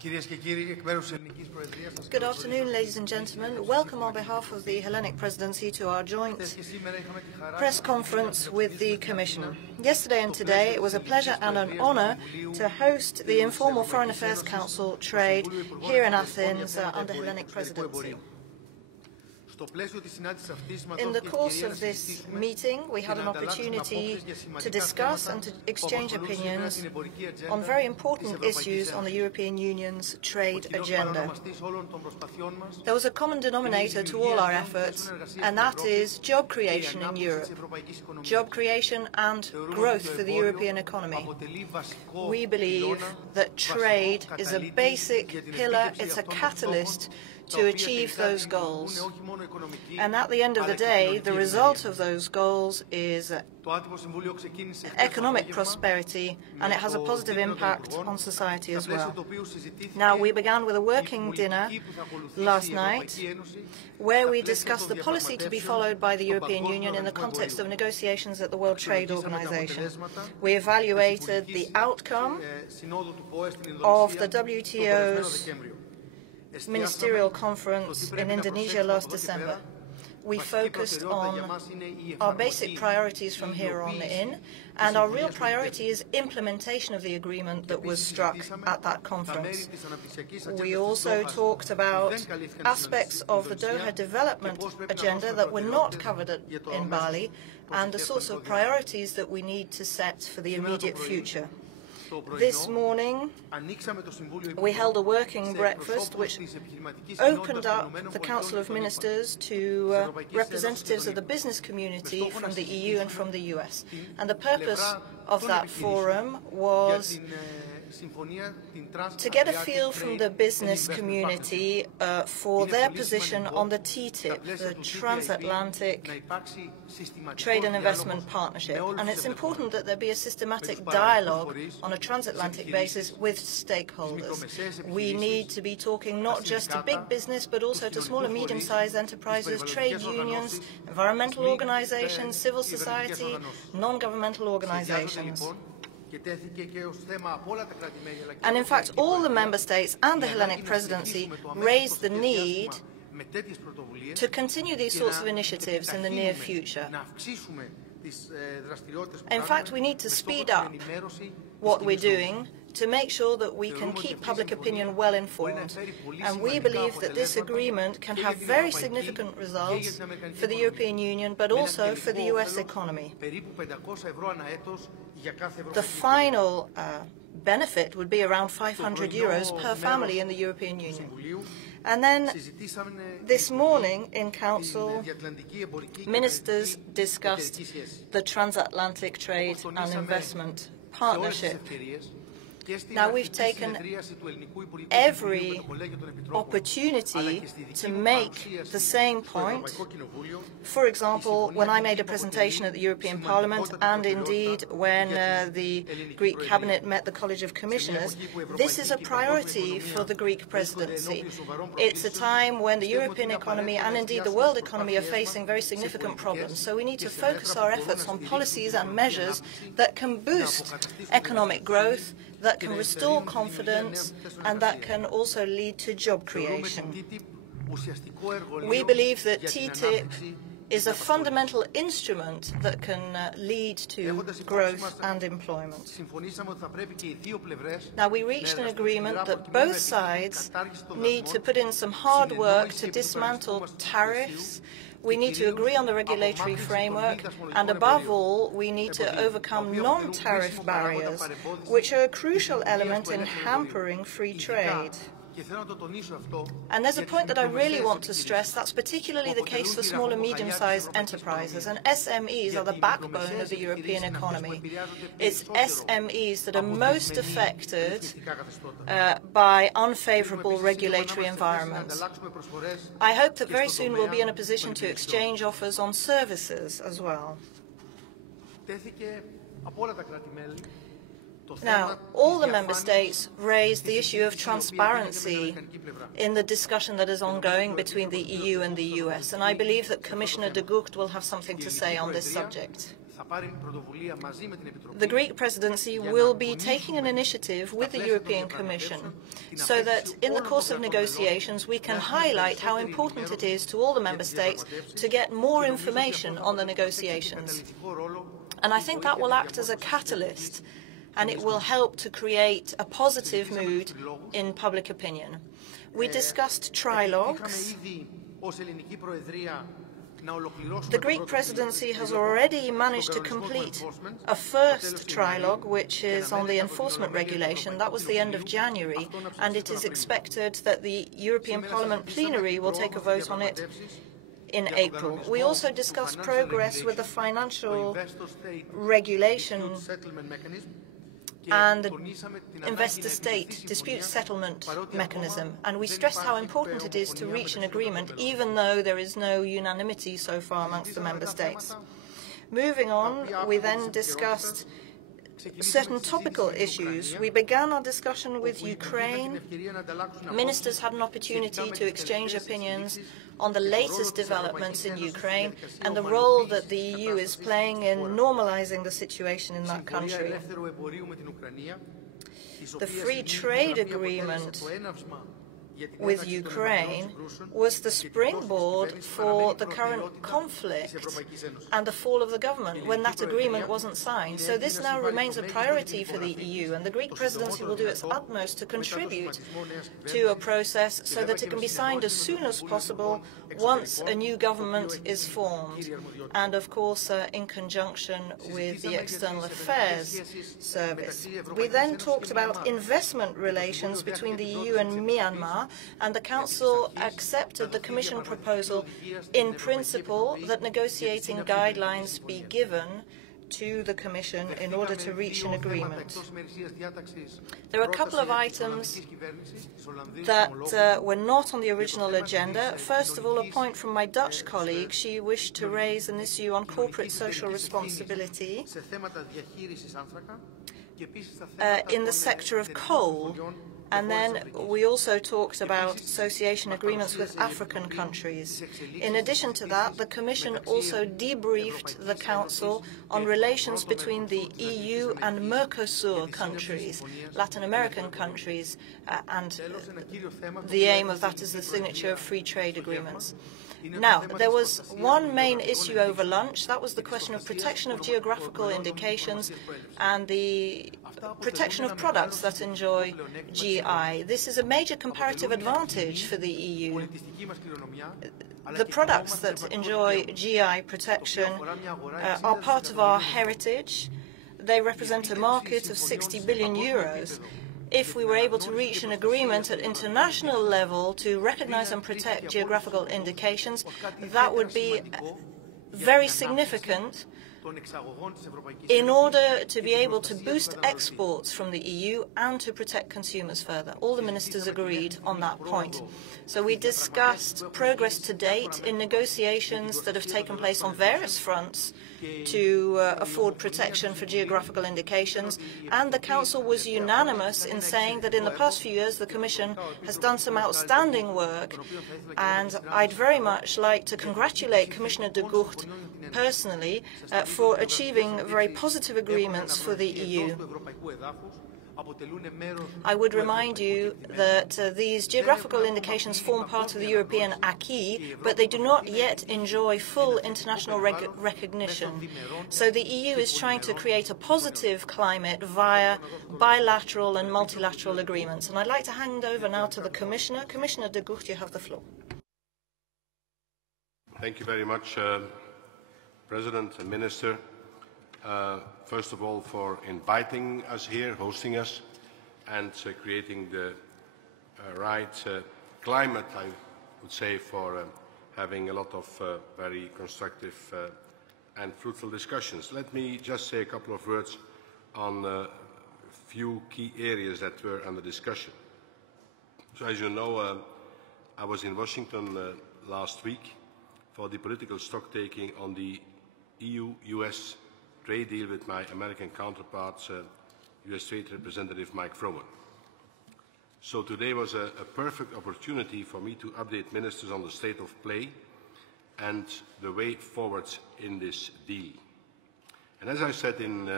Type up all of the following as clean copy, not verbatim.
Good afternoon, ladies and gentlemen. Welcome on behalf of the Hellenic Presidency to our joint press conference with the Commission. Yesterday and today, it was a pleasure and an honor to host the Informal Foreign Affairs Council Trade here in Athens under Hellenic Presidency. In the course of this meeting, we had an opportunity to discuss and to exchange opinions on very important issues on the European Union's trade agenda. There was a common denominator to all our efforts, and that is job creation in Europe. Job creation and growth for the European economy. We believe that trade is a basic pillar, it's a catalyst to achieve those goals. And at the end of the day, the result of those goals is economic prosperity, and it has a positive impact on society as well. Now, we began with a working dinner last night where we discussed the policy to be followed by the European Union in the context of negotiations at the World Trade Organization. We evaluated the outcome of the WTO's ministerial conference in Indonesia last December. We focused on our basic priorities from here on in, and our real priority is implementation of the agreement that was struck at that conference. We also talked about aspects of the Doha development agenda that were not covered in Bali, and the sorts of priorities that we need to set for the immediate future. This morning, we held a working breakfast which opened up the Council of Ministers to representatives of the business community from the EU and from the US. And the purpose of that forum was to get a feel from the business community for their position on the TTIP, the Transatlantic Trade and Investment Partnership. And it's important that there be a systematic dialogue on a transatlantic basis with stakeholders. We need to be talking not just to big business, but also to small and medium-sized enterprises, trade unions, environmental organizations, civil society, non-governmental organizations. And in fact, all the member states and the Hellenic Presidency raised the need to continue these sorts of initiatives in the near future. In fact, we need to speed up what we're doing to make sure that we can keep public opinion well informed. And we believe that this agreement can have very significant results for the European Union, but also for the US economy. The final benefit would be around €500 per family in the European Union. And then this morning in Council, ministers discussed the Transatlantic Trade and Investment Partnership. Now, we've taken every opportunity to make the same point. For example, when I made a presentation at the European Parliament, and indeed when the Greek cabinet met the College of Commissioners, this is a priority for the Greek presidency. It's a time when the European economy and indeed the world economy are facing very significant problems. So we need to focus our efforts on policies and measures that can boost economic growth, that can restore confidence, and that can also lead to job creation. We believe that TTIP is a fundamental instrument that can lead to growth and employment. Now, we reached an agreement that both sides need to put in some hard work to dismantle tariffs. We need to agree on the regulatory framework, and above all, we need to overcome non-tariff barriers, which are a crucial element in hampering free trade. And there's a point that I really want to stress. That's particularly the case for small and medium-sized enterprises, and SMEs are the backbone of the European economy. It's SMEs that are most affected by unfavorable regulatory environments. I hope that very soon we'll be in a position to exchange offers on services as well. Now, all the member states raised the issue of transparency in the discussion that is ongoing between the EU and the US, and I believe that Commissioner de Gucht will have something to say on this subject. the Greek presidency will be taking an initiative with the European Commission so that in the course of negotiations we can highlight how important it is to all the member states to get more information on the negotiations. And I think that will act as a catalyst, and it will help to create a positive mood in public opinion. We discussed trilogues. The Greek presidency has already managed to complete a first trilogue, which is on the enforcement regulation. That was the end of January, and it is expected that the European Parliament plenary will take a vote on it in April. We also discussed progress with the financial regulation and the investor-state dispute settlement mechanism, and we stressed how important it is to reach an agreement, even though there is no unanimity so far amongst the member states. Moving on, we then discussed certain topical issues. We began our discussion with Ukraine. Ministers had an opportunity to exchange opinions on the latest developments in Ukraine and the role that the EU is playing in normalizing the situation in that country. The free trade agreement with Ukraine was the springboard for the current conflict and the fall of the government when that agreement wasn't signed. So this now remains a priority for the EU, and the Greek presidency will do its utmost to contribute to a process so that it can be signed as soon as possible once a new government is formed, and of course in conjunction with the External Affairs Service. We then talked about investment relations between the EU and Myanmar, and the Council accepted the Commission proposal in principle that negotiating guidelines be given to the Commission in order to reach an agreement. There are a couple of items that were not on the original agenda. First of all, a point from my Dutch colleague. She wished to raise an issue on corporate social responsibility in the sector of coal. And then we also talked about association agreements with African countries. In addition to that, the Commission also debriefed the Council on relations between the EU and Mercosur countries, Latin American countries, and the aim of that is the signature of free trade agreements. Now, there was one main issue over lunch. That was the question of protection of geographical indications and the protection of products that enjoy GI. This is a major comparative advantage for the EU. The products that enjoy GI protection are part of our heritage. They represent a market of 60 billion euros. If we were able to reach an agreement at international level to recognize and protect geographical indications, that would be very significant in order to be able to boost exports from the EU and to protect consumers further. All the ministers agreed on that point. So we discussed progress to date in negotiations that have taken place on various fronts to afford protection for geographical indications, and the Council was unanimous in saying that in the past few years the Commission has done some outstanding work, and I'd very much like to congratulate Commissioner de Gucht personally for achieving very positive agreements for the EU. I would remind you that these geographical indications form part of the European acquis, but they do not yet enjoy full international recognition. So the EU is trying to create a positive climate via bilateral and multilateral agreements. And I'd like to hand over now to the Commissioner. Commissioner de Gucht, you have the floor. Thank you very much, President and Minister. First of all, for inviting us here, hosting us, and creating the right climate, I would say, for having a lot of very constructive and fruitful discussions. Let me just say a couple of words on a few key areas that were under discussion. So, as you know, I was in Washington last week for the political stock-taking on the EU-US trade deal with my American counterparts, US Trade Representative Mike Froman. So today was a perfect opportunity for me to update ministers on the state of play and the way forward in this deal. And as I said in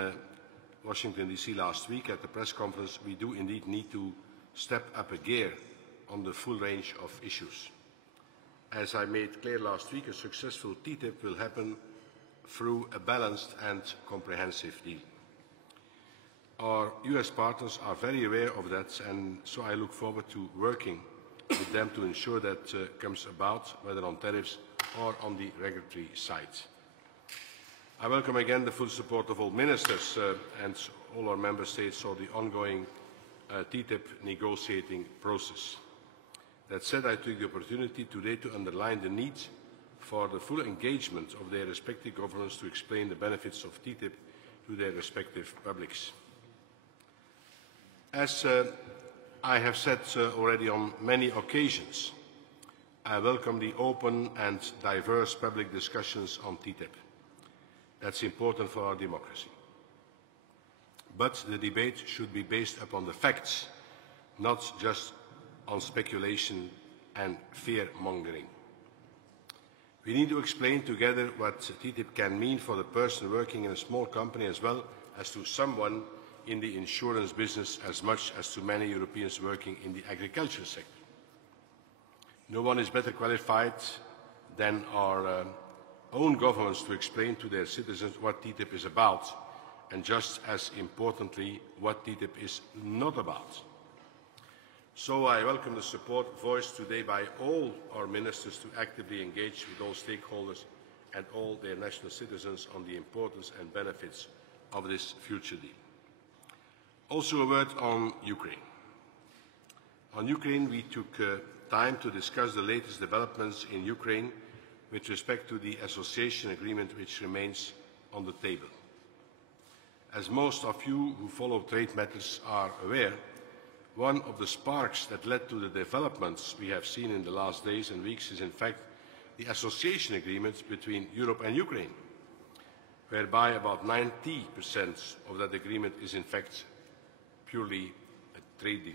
Washington, D.C. last week at the press conference, we do indeed need to step up a gear on the full range of issues. As I made clear last week, a successful TTIP will happen through a balanced and comprehensive deal. Our US partners are very aware of that, and so I look forward to working with them to ensure that comes about, whether on tariffs or on the regulatory side. I welcome again the full support of all ministers and all our member states for the ongoing TTIP negotiating process. That said, I took the opportunity today to underline the need for the full engagement of their respective governments to explain the benefits of TTIP to their respective publics. As I have said already on many occasions, I welcome the open and diverse public discussions on TTIP. That's important for our democracy. But the debate should be based upon the facts, not just on speculation and fear-mongering. We need to explain together what TTIP can mean for the person working in a small company as well as to someone in the insurance business as much as to many Europeans working in the agriculture sector. No one is better qualified than our own governments to explain to their citizens what TTIP is about, and just as importantly, what TTIP is not about. So I welcome the support voiced today by all our ministers to actively engage with all stakeholders and all their national citizens on the importance and benefits of this future deal. Also a word on Ukraine. On Ukraine, we took time to discuss the latest developments in Ukraine with respect to the association agreement which remains on the table. As most of you who follow trade matters are aware, one of the sparks that led to the developments we have seen in the last days and weeks is in fact the association agreement between Europe and Ukraine, whereby about 90% of that agreement is in fact purely a trade deal.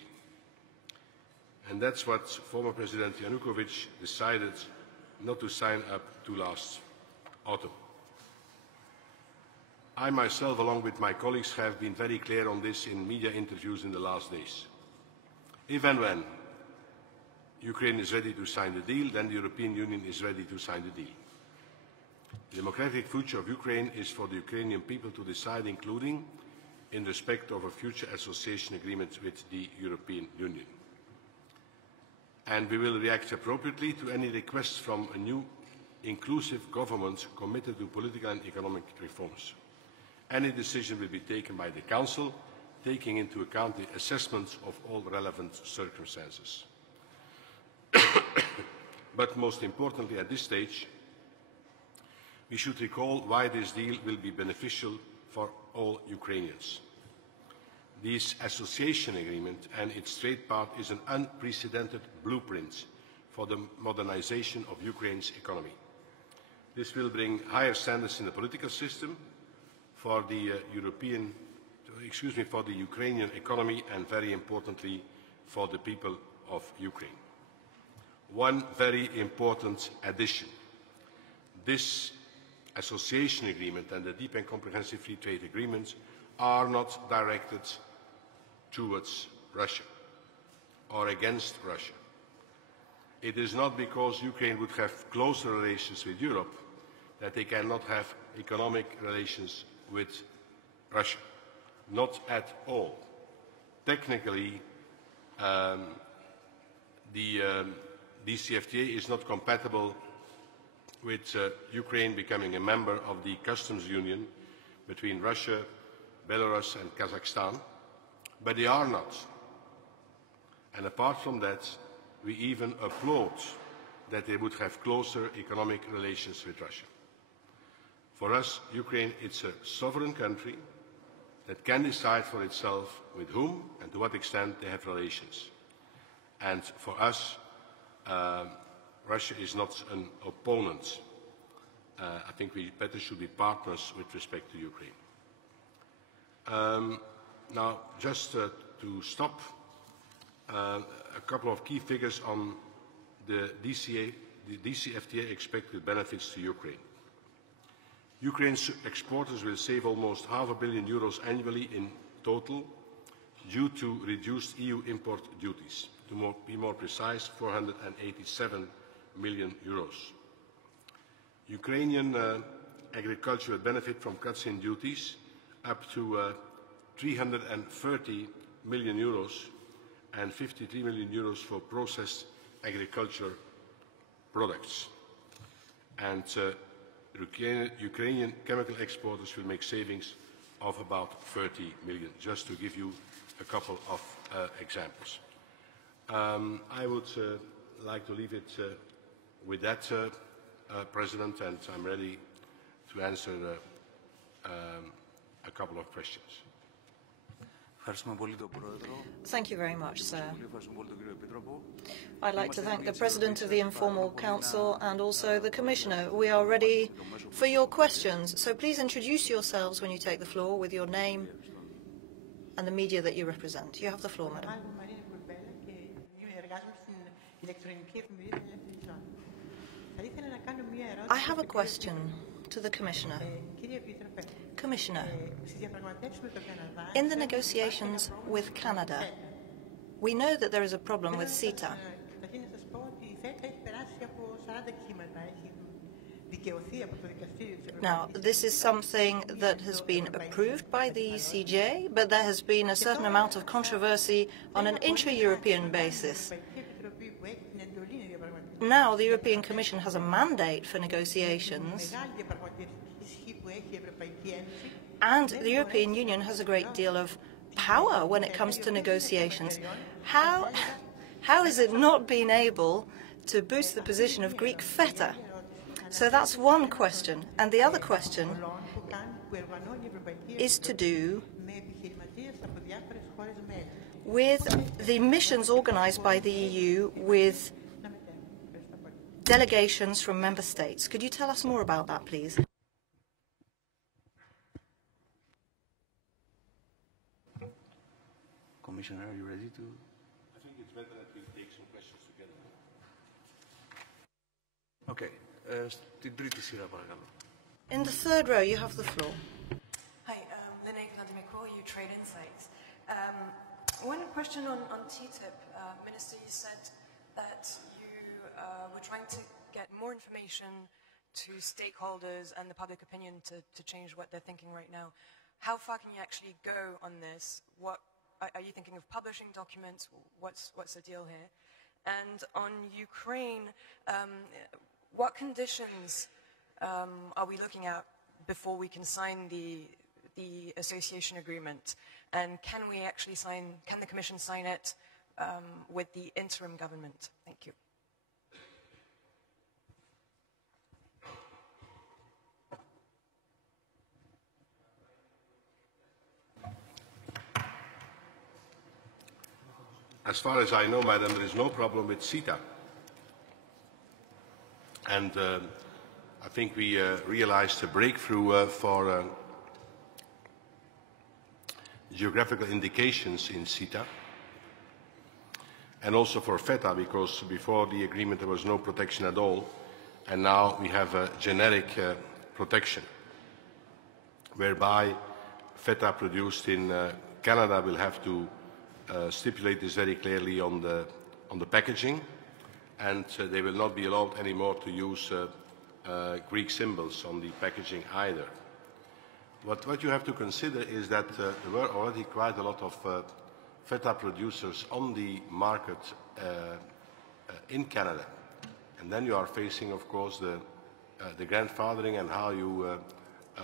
And that's what former President Yanukovych decided not to sign up to last autumn. I myself, along with my colleagues, have been very clear on this in media interviews in the last days. If and when Ukraine is ready to sign the deal, then the European Union is ready to sign the deal. The democratic future of Ukraine is for the Ukrainian people to decide, including in respect of a future association agreement with the European Union. And we will react appropriately to any requests from a new inclusive government committed to political and economic reforms. Any decision will be taken by the Council, taking into account the assessments of all relevant circumstances. But most importantly at this stage, we should recall why this deal will be beneficial for all Ukrainians. This association agreement and its trade part is an unprecedented blueprint for the modernization of Ukraine's economy. This will bring higher standards in the political system for the for the Ukrainian economy and, very importantly, for the people of Ukraine. One very important addition. This association agreement and the deep and comprehensive free trade agreements are not directed towards Russia or against Russia. It is not because Ukraine would have closer relations with Europe that they cannot have economic relations with Russia. Not at all. Technically, the DCFTA is not compatible with Ukraine becoming a member of the customs union between Russia, Belarus and Kazakhstan, but they are not. And apart from that, we even applaud that they would have closer economic relations with Russia. For us, Ukraine is a sovereign country that can decide for itself with whom and to what extent they have relations. And for us, Russia is not an opponent. I think we better should be partners with respect to Ukraine. Now, just to stop, a couple of key figures on the DCFTA expected benefits to Ukraine. Ukraine's exporters will save almost €500 million annually in total due to reduced EU import duties. To be more precise, €487 million. Ukrainian agriculture will benefit from cuts in duties up to €330 million and €53 million for processed agriculture products. And Ukrainian chemical exporters will make savings of about 30 million, just to give you a couple of examples. I would like to leave it with that, President, and I'm ready to answer a couple of questions. Thank you very much, sir. I'd like to thank the President of the Informal Council and also the Commissioner. We are ready for your questions, so please introduce yourselves when you take the floor with your name and the media that you represent. You have the floor, madam. I have a question to the Commissioner. Commissioner, in the negotiations with Canada, we know that there is a problem with CETA. Now, this is something that has been approved by the ECJ, but there has been a certain amount of controversy on an intra-European basis. Now, the European Commission has a mandate for negotiations, and the European Union has a great deal of power when it comes to negotiations. How is it not being able to boost the position of Greek feta? So that's one question. And the other question is to do with the missions organized by the EU with delegations from member states. Could you tell us more about that, please? Commissioner, are you ready to? I think it's better that we take some questions together. Okay. In the third row, you have the floor. Hi, Lene Vladimir, you Trade Insights. One question on TTIP. Minister, you said that you were trying to get more information to stakeholders and the public opinion to change what they're thinking right now. How far can you actually go on this? What are you thinking of publishing documents? What's the deal here? And on Ukraine, what conditions are we looking at before we can sign the association agreement? And can we actually sign? Can the Commission sign it with the interim government? Thank you. As far as I know, madam, there is no problem with CETA. And I think we realized a breakthrough for geographical indications in CETA, and also for feta, because before the agreement there was no protection at all, and now we have a generic protection, whereby feta produced in Canada will have to stipulate this very clearly on the packaging, and they will not be allowed anymore to use Greek symbols on the packaging either. What you have to consider is that there were already quite a lot of feta producers on the market in Canada, and then you are facing, of course, the grandfathering and how you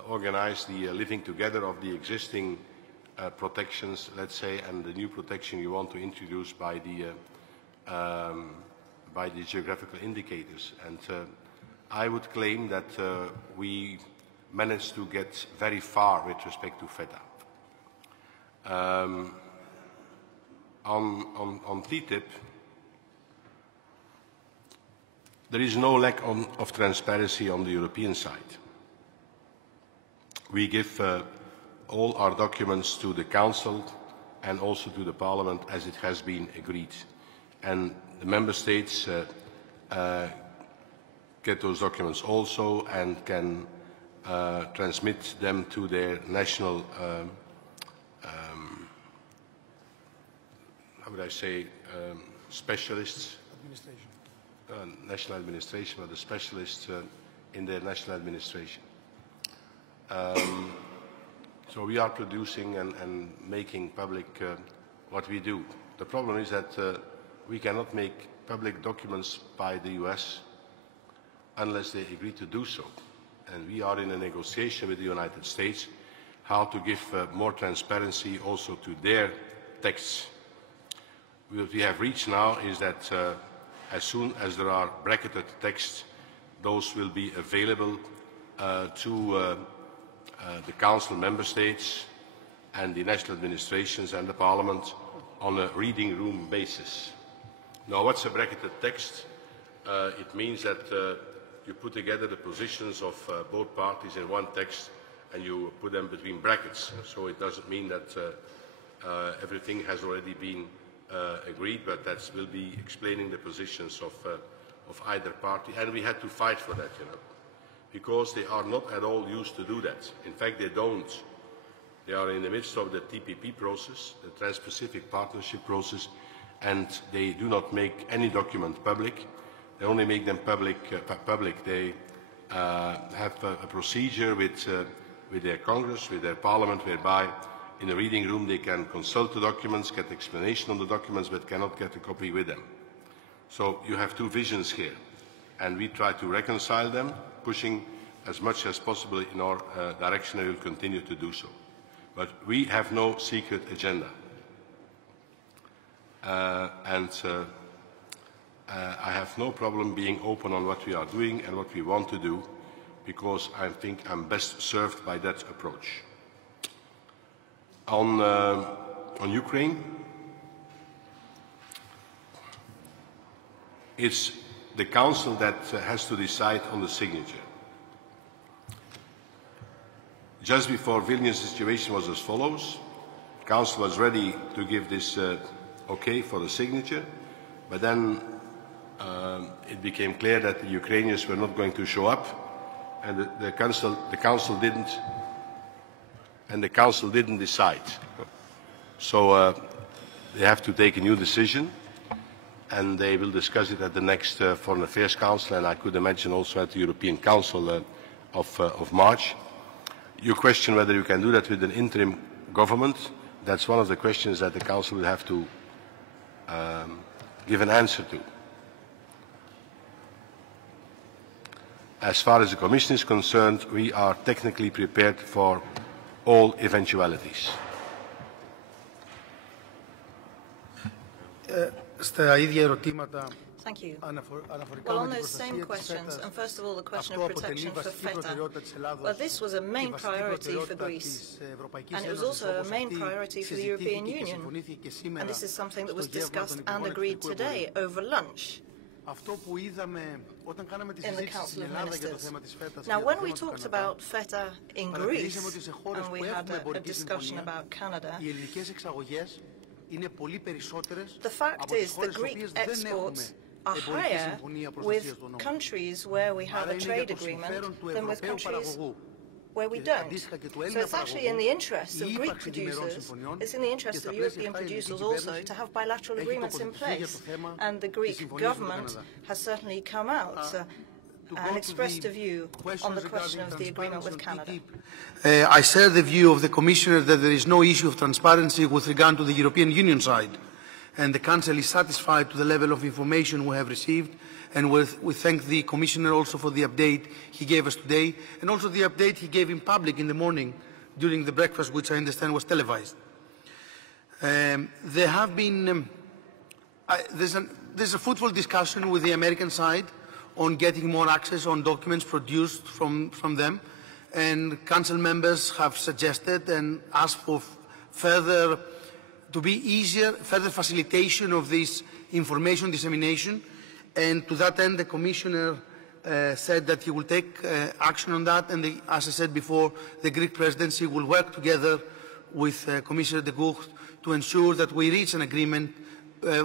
organize the living together of the existing protections, let's say, and the new protection you want to introduce by the geographical indicators. And I would claim that we managed to get very far with respect to feta. On TTIP, there is no lack of transparency on the European side. We give all our documents to the Council and also to the Parliament as it has been agreed. And the Member States get those documents also and can transmit them to their national, how would I say, specialists, national administration, or the specialists in their national administration. So we are producing and making public what we do. The problem is that we cannot make public documents by the US unless they agree to do so. And we are in a negotiation with the United States how to give more transparency also to their texts. What we have reached now is that as soon as there are bracketed texts, those will be available to the Council member states and the national administrations and the Parliament on a reading room basis. Now, what's a bracketed text? It means that you put together the positions of both parties in one text and you put them between brackets. So it doesn't mean that everything has already been agreed, but that will be explaining the positions of either party. And we had to fight for that, you know, because they are not at all used to do that. In fact, they don't. They are in the midst of the TPP process, the Trans-Pacific Partnership process, and they do not make any document public. They only make them public. They have a procedure with their Congress, with their Parliament, whereby in a reading room they can consult the documents, get explanation on the documents, but cannot get a copy with them. So you have two visions here, and we try to reconcile them, pushing as much as possible in our direction, and we will continue to do so. But we have no secret agenda. I have no problem being open on what we are doing and what we want to do, because I think I'm best served by that approach. On Ukraine, it's the Council that has to decide on the signature. Just before Vilnius, the situation was as follows. The Council was ready to give this okay for the signature, but then it became clear that the Ukrainians were not going to show up, and the Council didn't decide. So they have to take a new decision, and they will discuss it at the next Foreign Affairs Council, and I could imagine also at the European Council of March. You question whether you can do that with an interim government. That's one of the questions that the Council will have to give an answer to. As far as the Commission is concerned, we are technically prepared for all eventualities. Thank you. Well, on those same questions, and first of all, the question of protection for FETA, well, this was a main priority for Greece, and it was also a main priority for the European Union, and this is something that was discussed and agreed today over lunch in the Council of Ministers. Now, when we talked about FETA in Greece, and we had a discussion about Canada, the fact is that Greek exports are higher with countries where we have a trade agreement than with countries where we don't. So it's actually in the interest of Greek producers, it's in the interest of European producers also to have bilateral agreements in place. And the Greek government has certainly come out and expressed a view on the question of the agreement with Canada. I share the view of the Commissioner that there is no issue of transparency with regard to the European Union side, and the Council is satisfied to the level of information we have received, and we thank the Commissioner also for the update he gave us today, and also the update he gave in public in the morning during the breakfast, which I understand was televised. There have been, there's a fruitful discussion with the American side on getting more access on documents produced from them, and Council members have suggested and asked for further facilitation of this information dissemination, and to that end the Commissioner said that he will take action on that, and as I said before, the Greek Presidency will work together with Commissioner de Gucht to ensure that we reach an agreement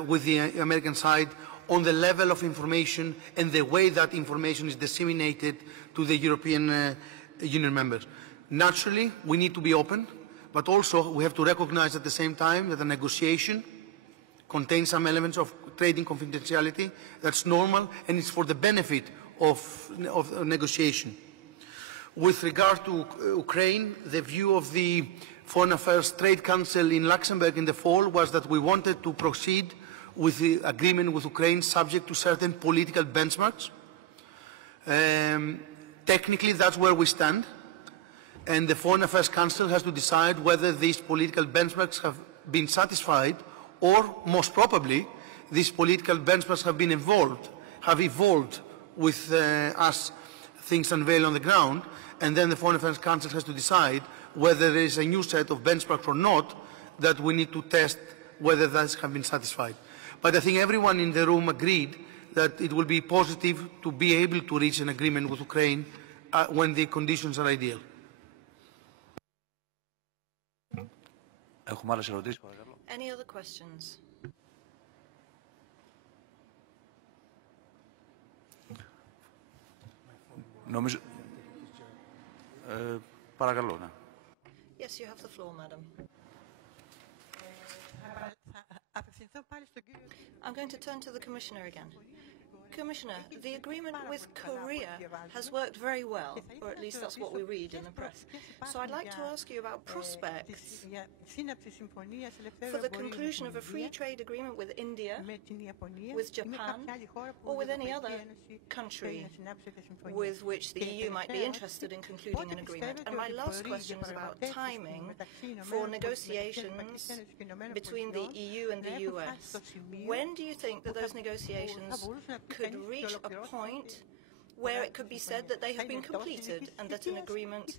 with the American side on the level of information and the way that information is disseminated to the European Union members. Naturally, we need to be open, but also we have to recognize at the same time that the negotiation contains some elements of trading confidentiality. That's normal, and it's for the benefit of negotiation. With regard to Ukraine, the view of the Foreign Affairs Trade Council in Luxembourg in the fall was that we wanted to proceed with the agreement with Ukraine subject to certain political benchmarks. Technically, that's where we stand, and the Foreign Affairs Council has to decide whether these political benchmarks have been satisfied, or most probably, these political benchmarks have evolved with as things unveil on the ground, and then the Foreign Affairs Council has to decide whether there is a new set of benchmarks or not that we need to test whether those have been satisfied. But I think everyone in the room agreed that it will be positive to be able to reach an agreement with Ukraine when the conditions are ideal. Any other questions? Yes, you have the floor, madam. I'm going to turn to the Commissioner again. Commissioner, the agreement with Korea has worked very well, or at least that's what we read in the press. So I'd like to ask you about prospects for the conclusion of a free trade agreement with India, with Japan, or with any other country with which the EU might be interested in concluding an agreement. And my last question is about timing for negotiations between the EU and the US. When do you think that those negotiations could reach a point where it could be said that they have been completed and that an agreement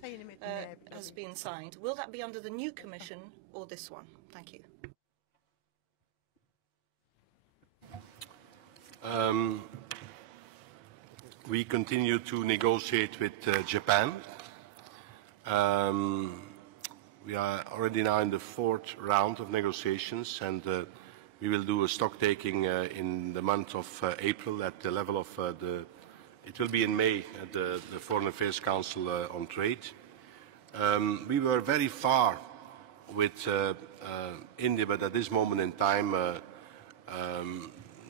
has been signed? Will that be under the new Commission or this one? Thank you. We continue to negotiate with Japan. We are already now in the 4th round of negotiations, and we will do a stock taking in the month of April at the level of it will be in May at the Foreign Affairs Council on Trade. We were very far with India, but at this moment in time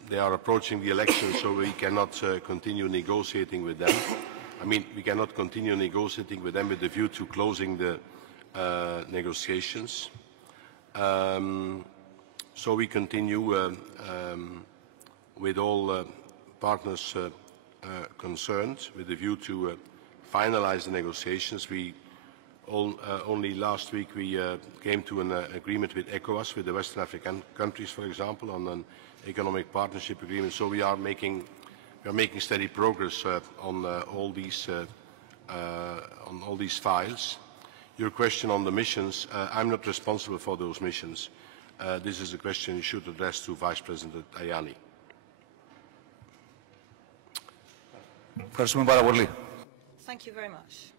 they are approaching the elections, so we cannot continue negotiating with them. I mean, we cannot continue negotiating with them with the view to closing the negotiations. So we continue with all partners concerned with the view to finalize the negotiations. Only last week we came to an agreement with ECOWAS, with the Western African countries, for example, on an economic partnership agreement. So we are making steady progress on all these files. Your question on the missions, I'm not responsible for those missions. This is a question you should address to Vice President Tajani. Thank you very much.